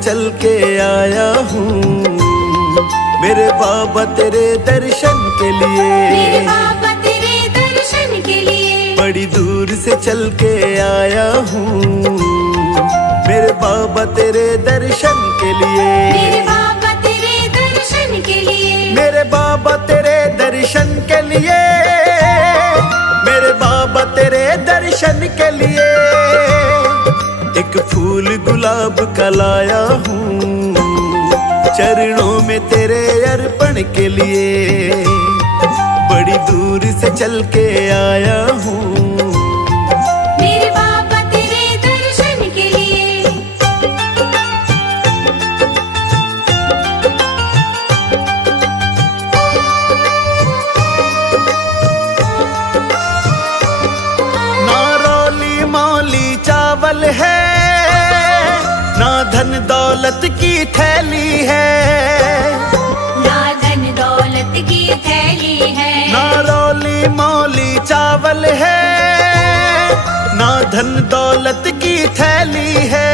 चल के आया हूँ मेरे बाबा तेरे दर्शन के लिए। मेरे बाबा तेरे दर्शन के लिए बड़ी दूर से चल के आया हूँ मेरे बाबा तेरे दर्शन के लिए। मेरे बाबा तेरे दर्शन के लिए मेरे बाबा तेरे दर्शन के लिए मेरे बाबा तेरे दर्शन के लिए एक फूल गुलाब का लाया हूँ चरणों में तेरे अर्पण के लिए। बड़ी दूर से चल के आया हूँ मेरे बाबा तेरे दर्शन के लिए। ना रोली मौली चावल है ना धन दौलत की थैली है। ना धन दौलत की थैली है ना रोली मौली चावल है ना धन दौलत की थैली है।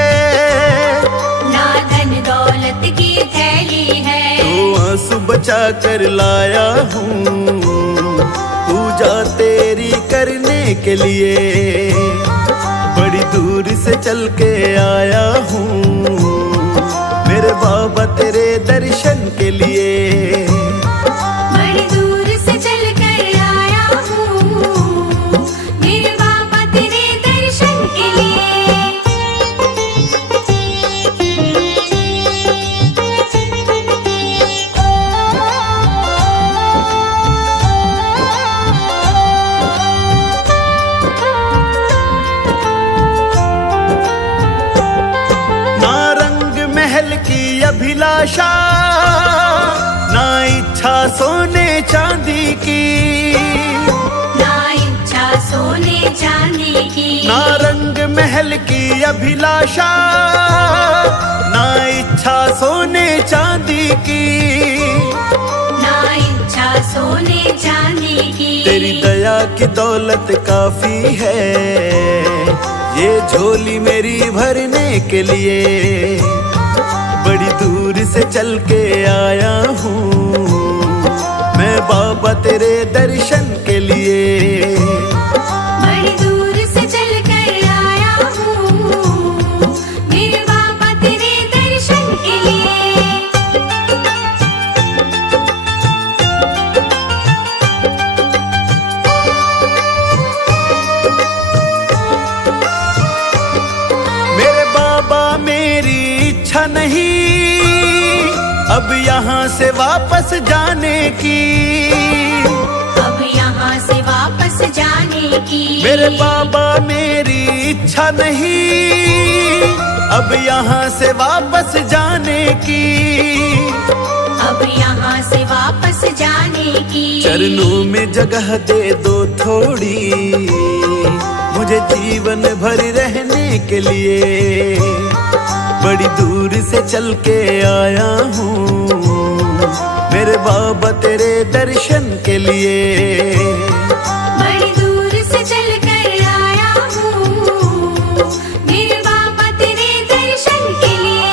ना धन दौलत की थैली है तो आंसू बचा कर लाया हूँ पूजा तेरी करने के लिए। बड़ी दूर से चल के आया हूँ मेरे बाबा तेरे दर्शन के लिए। बड़ी दूर से चल कर आया हूँ मेरे बाबा तेरे दर्शन के लिए। ना रंग महल की अभिलाषा ना इच्छा सोने चांदी की। ना इच्छा सोने चांदी की ना रंग महल की अभिलाषा ना इच्छा सोने चांदी की। ना इच्छा सोने चांदी की तेरी दया की दौलत काफी है ये झोली मेरी भरने के लिए। बड़ी दूर से चल के आया हूँ मैं बाबा तेरे दर्शन के लिए। बड़ी दूर से चल कर आया हूँ मेरे बाबा तेरे दर्शन के लिए। मेरे बाबा मेरी इच्छा नहीं अब यहाँ से वापस जाने की। अब यहाँ से वापस जाने की मेरे बाबा मेरी इच्छा नहीं अब यहाँ से वापस जाने की। अब यहाँ से वापस जाने की चरणों में जगह दे दो थोड़ी मुझे जीवन भर रहने के लिए। बड़ी दूर से चल के आया हूँ मेरे बाबा तेरे दर्शन के लिए। बड़ी दूर से चल कर आया हूँ मेरे बाबा तेरे दर्शन के लिए।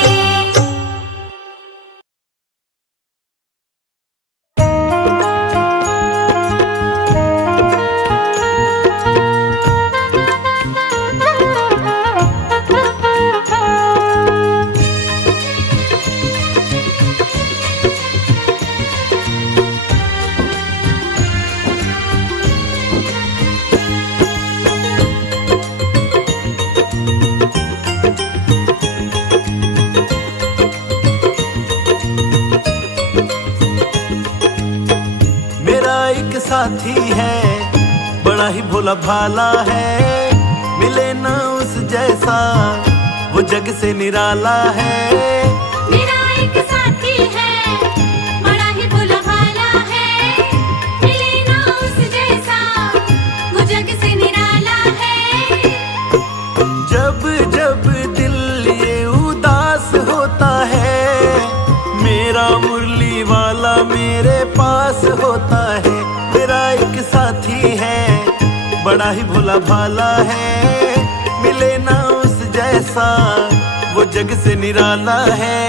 साथी है बड़ा ही भोला भाला है मिले ना उस जैसा वो जग से निराला है। मेरा एक साथी है बड़ा ही भोला भाला है मिले ना उस जैसा वो जग से निराला है। जब जब दिल ये उदास होता है मेरा मुरली वाला मेरे पास होता है। मेरा एक साथी है बड़ा ही भोला भाला है मिले ना उस जैसा वो जग से निराला है।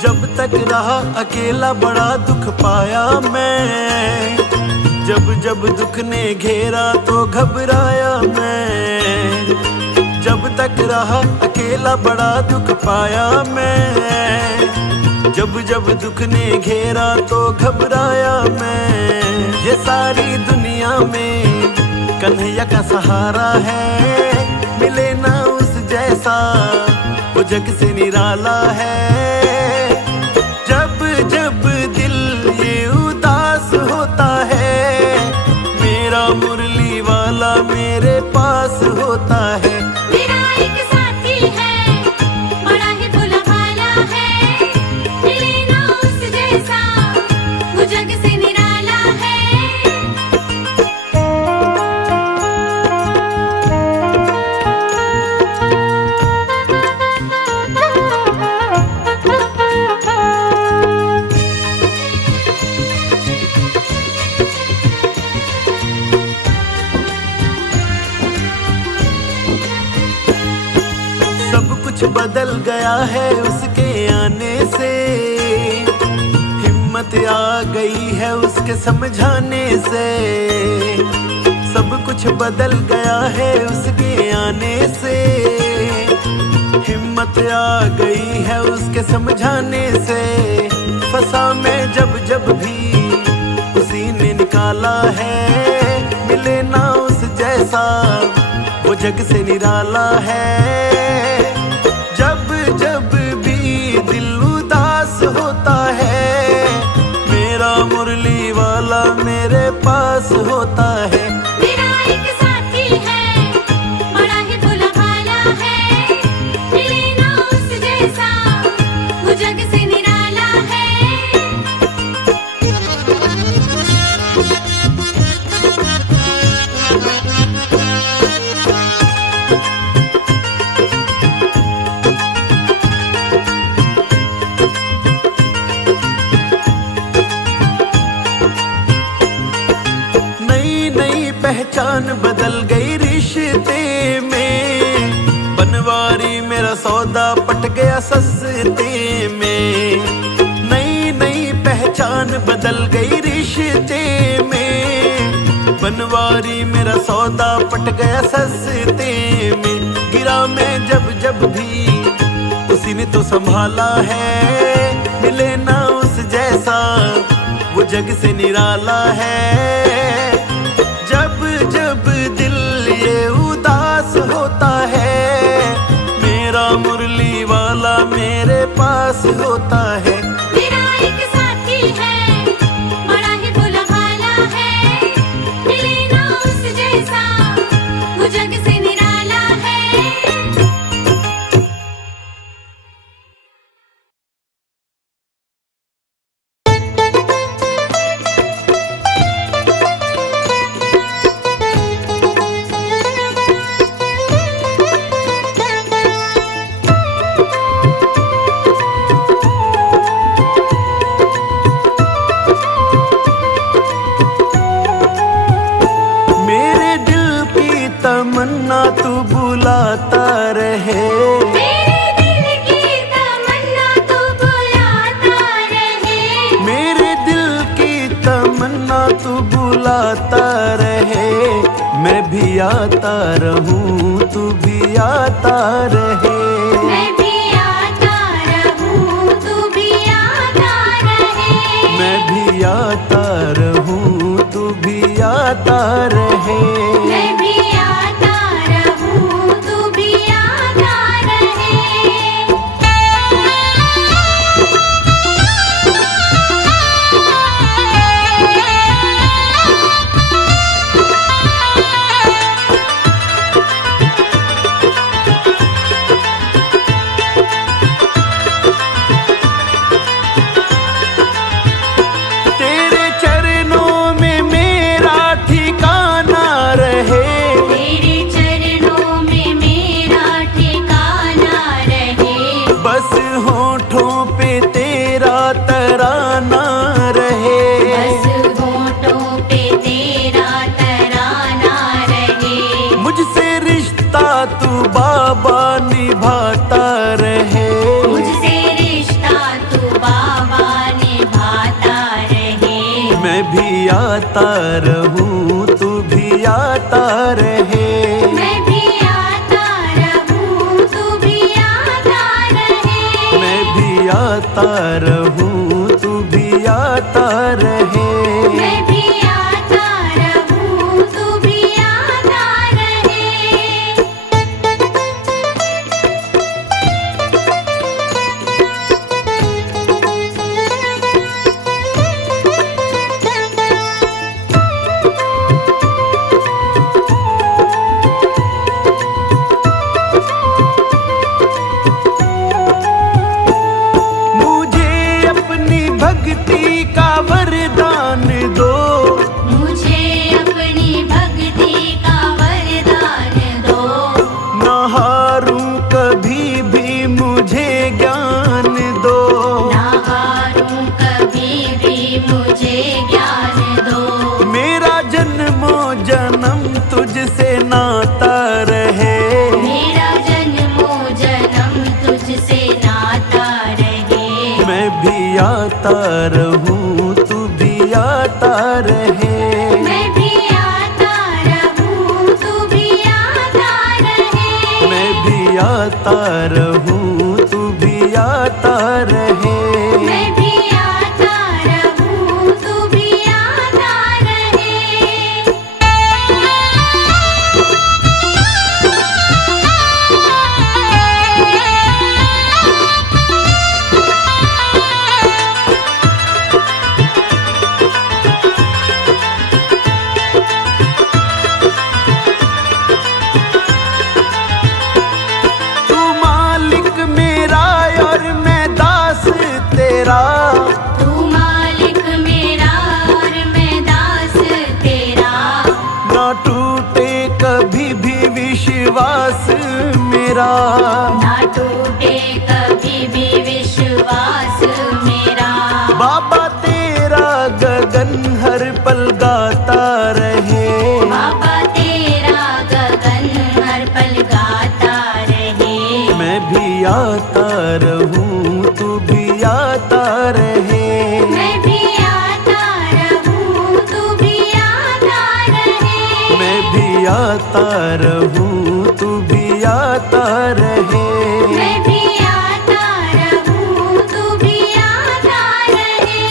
जब तक रहा अकेला बड़ा दुख पाया मैं, जब जब दुख ने घेरा तो घबराया मैं। जब तक रहा अकेला बड़ा दुख पाया मैं, जब जब दुख ने घेरा तो घबराया मैं। ये सारी दुनिया में कन्हैया का सहारा है, मिले ना उस जैसा वो जग से निराला है। जब जब दिल ये उदास होता है, मेरा मुरली वाला मेरे पास होता है। मेरा एक साथी है, बड़ा ही भोला भाला है, मिले ना उस जैसा वो जग से निराला है। सब कुछ बदल गया है उसके आने से, हिम्मत आ गई है उसके समझाने से। सब कुछ बदल गया है उसके आने से, हिम्मत आ गई है उसके समझाने से। फंसा मैं जब जब भी उसी ने निकाला है, मिले ना उस जैसा वो जग से निराला है। जब जब भी दिल उदास होता है, मेरा मुरली वाला मेरे पास होता है। मेरा एक साथी है, बड़ा ही भोला भाला है, मिले ना उस जैसा वो जग से निराला है। नई नई पहचान बदल गई रिश्ते में, बनवारी मेरा सौदा पट गया सस्ते में। नई नई पहचान बदल गई रिश्ते में, बनवारी मेरा सौदा पट गया सस्ते में। गिरा मैं जब जब भी उसी ने तो संभाला है, मिले ना उस जैसा वो जग से निराला है। जब जब दिल ये उदास होता है, मेरा मुरली वाला मेरे पास होता है। मेरा एक साथी है, बड़ा ही भोला भाला है, मिले ना उस जैसा वो जग से निराला है। मेरे दिल की तमन्ना तू बुलाता रहे, मेरे दिल की तमन्ना तू बुलाता रहे, मेरे दिल की तमन्ना तू बुलाता रहे। मैं भी आता रहूं तू भी आता रहे। मैं भी आता रहूं तू भी आता रहे, मैं भी आता रहूं तू भी आता रहे। मैं भी आता रहूं तू भी आता रहे। तेरे चरणों में मेरा ठिकाना आता रहूं तू भी आता रहे। मैं भी आता रहूं तू भी आता रहे। मैं भी आता रहूं तू भी आता रहे। मैं भी आता रहूं तू भी आता रहे। मुझे अपनी भक्ति का वरदान दो। मुझे अपनी भक्ति का वरदान दो। ना हारूं कभी भी मुझे ज्ञान दो। ना हारूं कभी भी मुझे ज्ञान दो। मेरा जन्मों जन्म तुझसे नाता रहे। मेरा जन्मों जन्म तुझसे नाता रहे। मैं भी आता रहूं तू भी आता रहे। मैं भी आता रहूं तू भी आता रहे। मैं भी आता रहूं तू भी आता रहे। मैं भी आता रहूं तू भी आता रहे। तू मालिक मेरा और मैं दास तेरा। तू मालिक मेरा और मैं दास तेरा। ना टूटे कभी भी विश्वास मेरा। ना टूटे कभी भी विश्वास मेरा। बाबा तेरा गगन हर पल गाता रहे। बाबा तेरा गगन हर पल गाता रहे। मैं भी आता रहूं तू भी आता रहे। मैं भी आता रहूं तू भी आता रहे। मैं भी आता रहूं तू भी आता रहे। मैं भी आता रहूं तू भी आता रहे।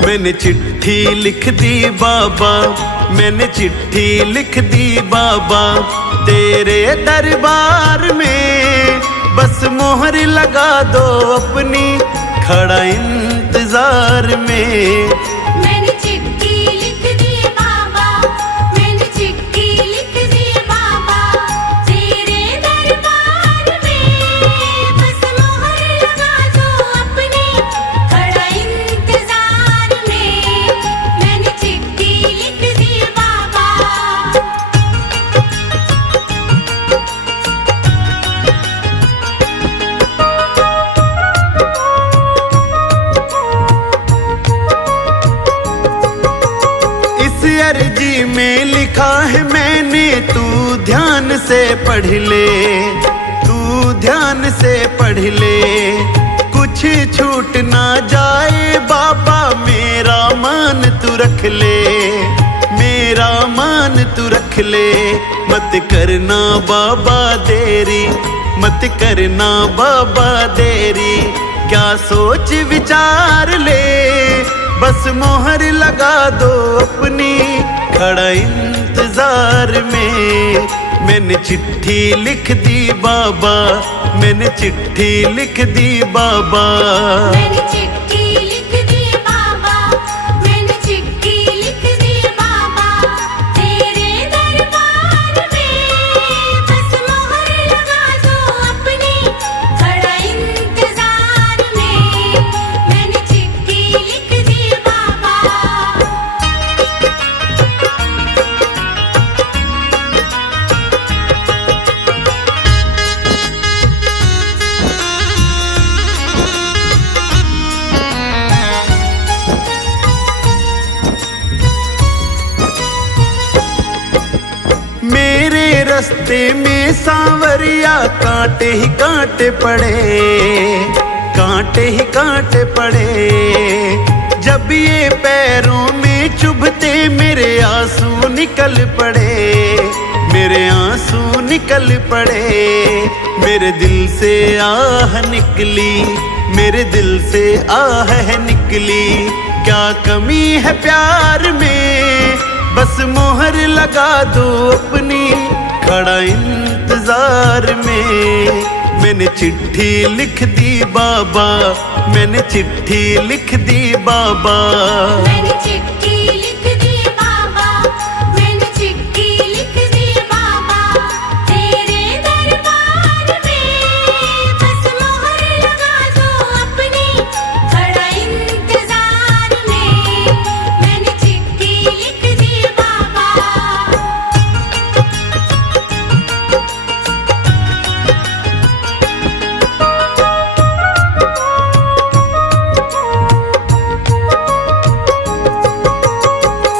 मैंने चिट्ठी लिख दी बाबा। मैंने चिट्ठी लिख दी बाबा तेरे दरबार में। बस मोहर लगा दो अपनी खड़ा इंतजार में। मैंने चिट्ठी लिख दी बाबा। मैंने चिट्ठी लिख दी बाबा तेरे दरबार में। बस मोहर लगा दो अपनी खड़ा इंतजार में। मैंने चिट्ठी लिख दी बाबा। इस अर्जी में लिखा है मैंने तू ध्यान से पढ़ ले। तू ध्यान से पढ़ ले। कुछ छूट ना जाए बाबा मेरा मान तू रख ले। मेरा मान तू रख ले। मत करना बाबा देरी। मत करना बाबा देरी। क्या सोच विचार ले। बस मोहर लगा दो अपनी खड़ा इंतजार में। मैंने चिट्ठी लिख दी बाबा। मैंने चिट्ठी लिख दी बाबा। मैंने चिट्ठी लिख दी बाबा। मैंने चिट्ठी लिख दी बाबा तेरे दरबार में। बस मोहर लगा दो अपनी खड़ा इंतजार में। मैंने चिट्ठी लिख दी बाबा। रास्ते में सांवरिया कांटे ही कांटे पड़े, कांटे ही कांटे पड़े। जब ये पैरों में चुभते मेरे आंसू निकल पड़े, मेरे आंसू निकल पड़े। मेरे दिल से आह निकली, मेरे दिल से आह है निकली। क्या कमी है प्यार में, बस मोहर लगा दो अपनी, खड़ा इंतजार में। मैंने चिट्ठी लिख दी बाबा, मैंने चिट्ठी लिख दी बाबा। मैंने चिट्ठी लिख दी बाबा, मैंने चिट्ठी लिख दी बाबा। तेरे दरबार में बस मोहर लगा दो अपनी, खड़ा इंतजार में। मैंने चिट्ठी लिख दी बाबा।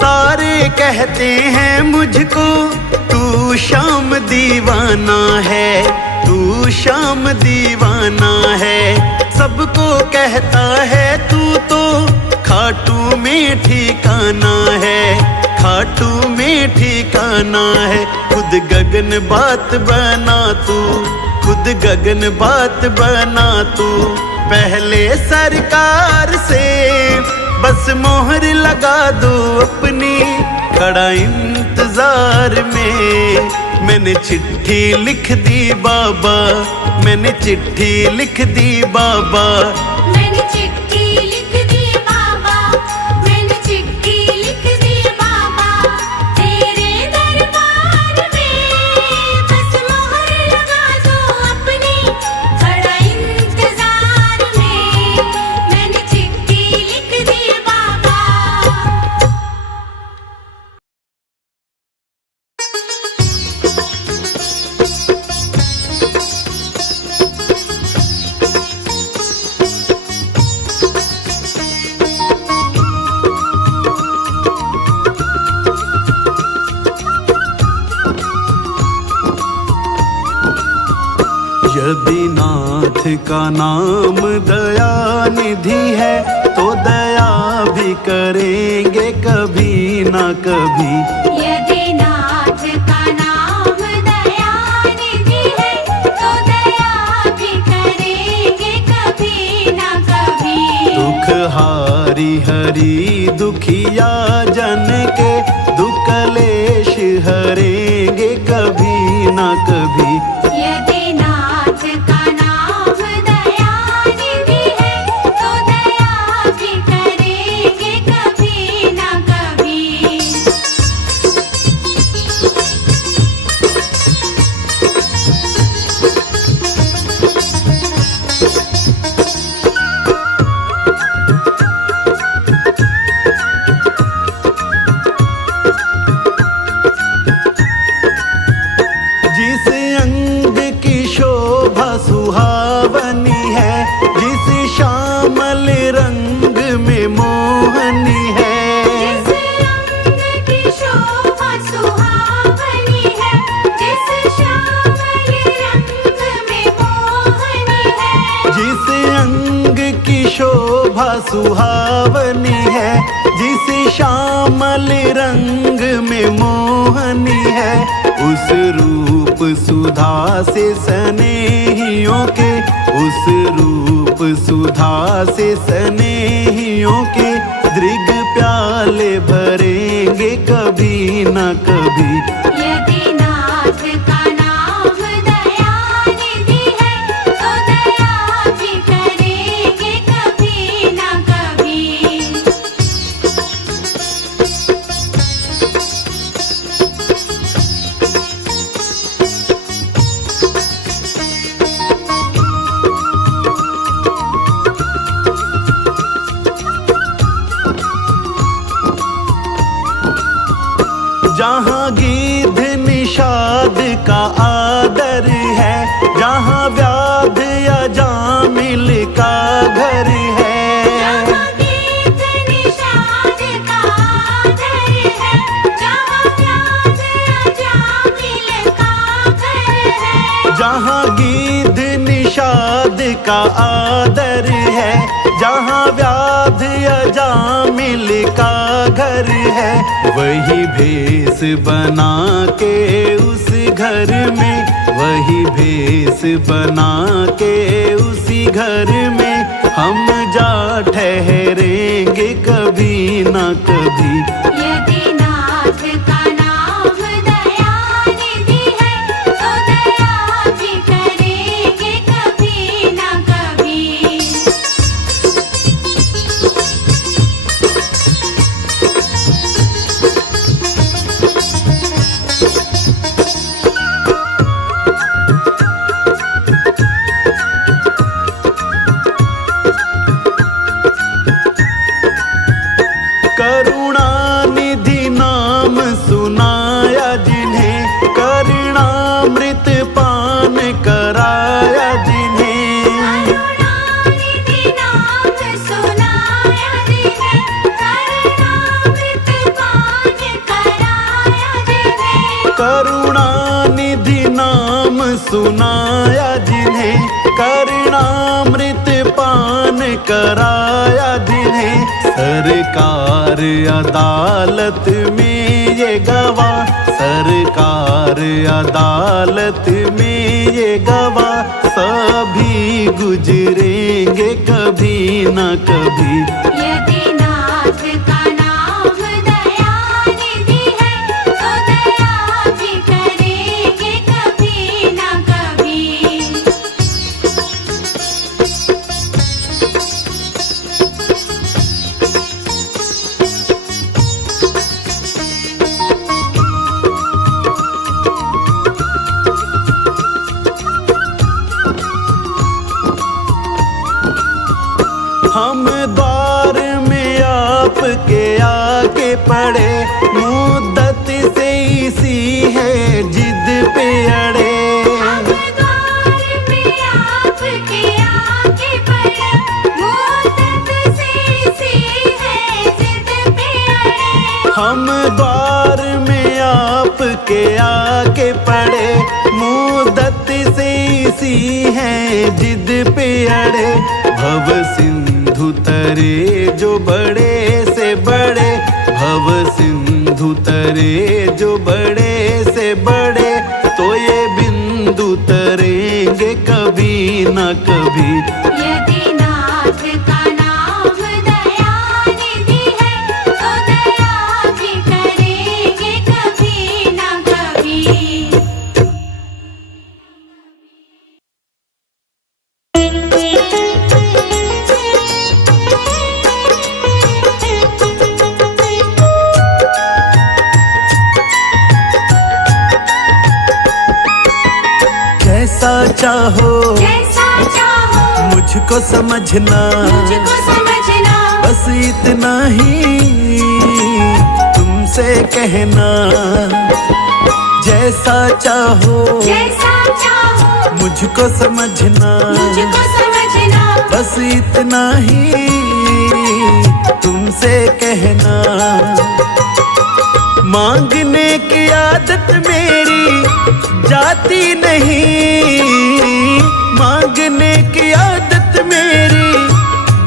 सारे कहते हैं मुझको तू शाम दीवाना है, तू शाम दीवाना है। सबको कहता है तू तो खाटू में ठिकाना है, खाटू में ठिकाना है। खुद गगन बात बना तू, खुद गगन बात बना तू। पहले सरकार से बस मोहर लगा दो अपनी, खड़ा इंतजार में। मैंने चिट्ठी लिख दी बाबा, मैंने चिट्ठी लिख दी बाबा। मैंने चिट्ठी लिख दी बाबा, मैंने चिट्ठी लिख दी बाबा। तेरे दरबार में बस मोहर लगा दो अपनी, खड़ा इंतजार में। मैंने चिट्ठी लिख दी बाबा। यदि नाथ का नाम दया निधि है, तो दया भी करेंगे कभी ना कभी। यदि नाथ का नाम दया निधि है, तो दया भी करेंगे कभी ना कभी। दुख हारी हरी दुखिया जन के, दुख कलेश हरेंगे कभी ना कभी। यदि नाथ का नाम दया निधि है, तो दया भी करेंगे कभी ना कभी। जिस अंग की शोभा सुहावनी है, जिस श्यामल रंग में मोहनी है। जिस रंग की शोभा सुहावनी है, जिस श्यामल रंग में मोहनी है। जिस अंग की शोभा सुहावनी है, जिस श्यामल रंग में मोहनी है। उस रूप सुधा से स्नेहियों के, उस रूप सुधा से स्नेहियों के। दृग प्याले भरेंगे कभी ना कभी। यदि नाथ का नाम दया निधि है, तो दया भी करेंगे कभी ना कभी। जहाँ गीध निषाद का आदर है, जहाँ व्याध या जामिल का घर है। जहाँ गीत निषाद का आदर है, जहाँ व्याध या जामिल का का आदर है, जहाँ व्याध अजामिल का घर है। वही भेष बना के उस घर में, वही भेष बना के उसी घर में हम जा ठहरेंगे कभी ना कभी। यदि नाथ का नाम दयानिधि है, तो दया भी करेंगे कभी ना कभी। करुणानिधि नाम सुनाया जिन्हें, करुणामृत पान कराया जिन्हें। करुणानिधि नाम सुनाया जिन्हें, करुणामृत पान कराया जिन्हें। करुणानिधि नाम सुनाया जिन्हें, करुणामृत पान कराया जिन्हें। सरकार अदालत में ये गवाह, सरकार अदालत में ये गवाह, सभी गुजरेंगे कभी न कभी। यदि नाथ का नाम दयानिधि है, तो दया भी करेंगे कभी ना कभी। हम द्वार में आपके आके पड़े, मुद्दत से इसी है जिद पे अड़े। हम द्वार में आपके आगे पड़े, मुद्दत से इसी है जिद पे अड़े। हम द्वार में आपके आके पड़े, मुद्दत से इसी है जिद पे अड़े। भव सिंधु तरे जो बड़े से बड़े, भव सिंधु तरे जो बड़े से बड़े, तो ये बिंदु तरेंगे कभी न कभी। यदि नाथ का नाम दयानिधि है, तो दया भी करेंगे कभी ना कभी। जैसा चाहो जैसा चाहो मुझको समझना, मुझको समझना, बस इतना ही तुमसे कहना। जैसा चाहो जैसा चाहो मुझको समझना, मुझको समझना, बस इतना ही तुमसे कहना। मांगने की आदत मेरी जाती नहीं, मांगने की आदत मेरी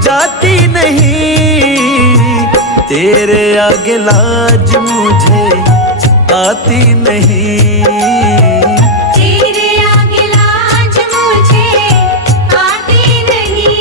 जाती नहीं। तेरे आगे लाज मुझे आती नहीं। तेरे आगे लाज मुझे आती नहीं।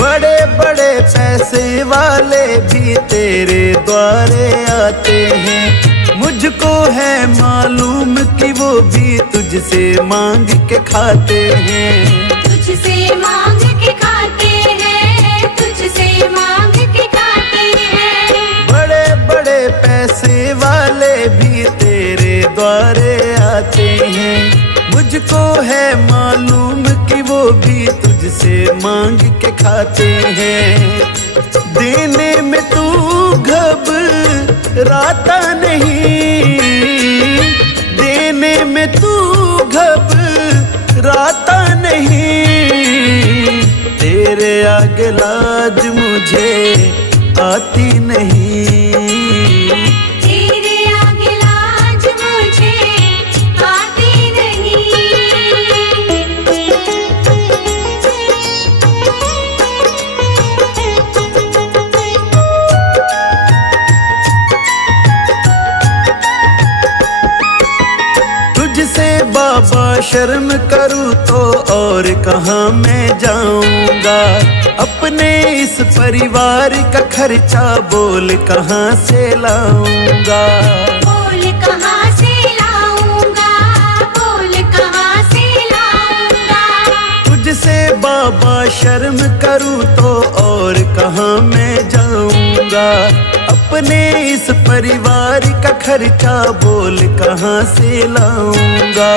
बड़े बड़े पैसे वाले भी तेरे द्वारे आते हैं, मुझको है मालूम कि वो भी तुझसे मांग के खाते हैं। तुझसे मांग के खाते हैं, तुझसे मांग के खाते हैं। बड़े बड़े पैसे वाले भी तेरे द्वारे आते हैं, मुझको है मालूम कि वो भी तुझसे मांग के खाते हैं। देने में तू घबराता नहीं, देने में तू घबराता नहीं। तेरे आगे लाज मुझे आती नहीं। तेरे आगे लाज मुझे आती नहीं। तुझसे बाबा शर्म करूँ तो और कहाँ मैं जाऊंगा। अपने इस परिवार का खर्चा बोल कहाँ से लाऊंगा। बोल कहाँ से लाऊंगा, बोल कहाँ से लाऊंगा। तुझसे बाबा शर्म करूँ तो और कहाँ मैं जाऊंगा। अपने इस परिवार का खर्चा बोल कहाँ से लाऊंगा।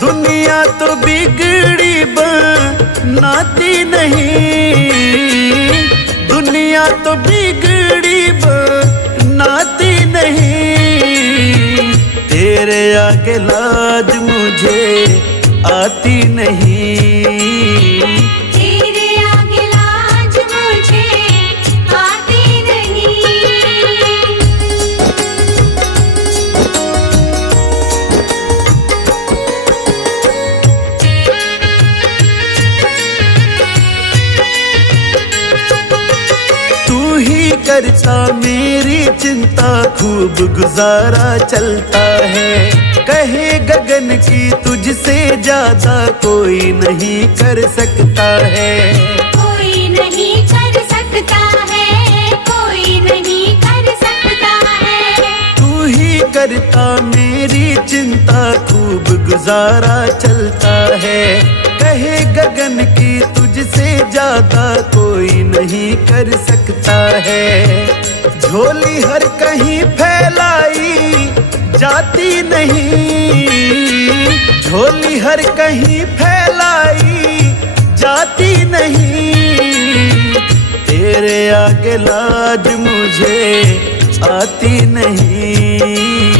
दुनिया तो बिगड़ी बनाती नहीं, दुनिया तो बिगड़ी बनाती नहीं। तेरे आगे लाज मुझे आती नहीं। तेरे आगे लाज मुझे आती नहीं। तू ही करता मेरी चिंता, खूब गुजारा चलता है। कहे गगन की तुझसे ज्यादा कोई नहीं कर सकता है। कोई नहीं कर सकता है, कोई नहीं कर सकता है। तू ही करता मेरी चिंता, खूब गुजारा चलता है। कहे गगन की तुझसे ज्यादा कोई नहीं कर सकता है। झोली हर कहीं फैलाई जाती नहीं, झोली हर कहीं फैलाई जाती नहीं। तेरे आगे लाज मुझे आती नहीं।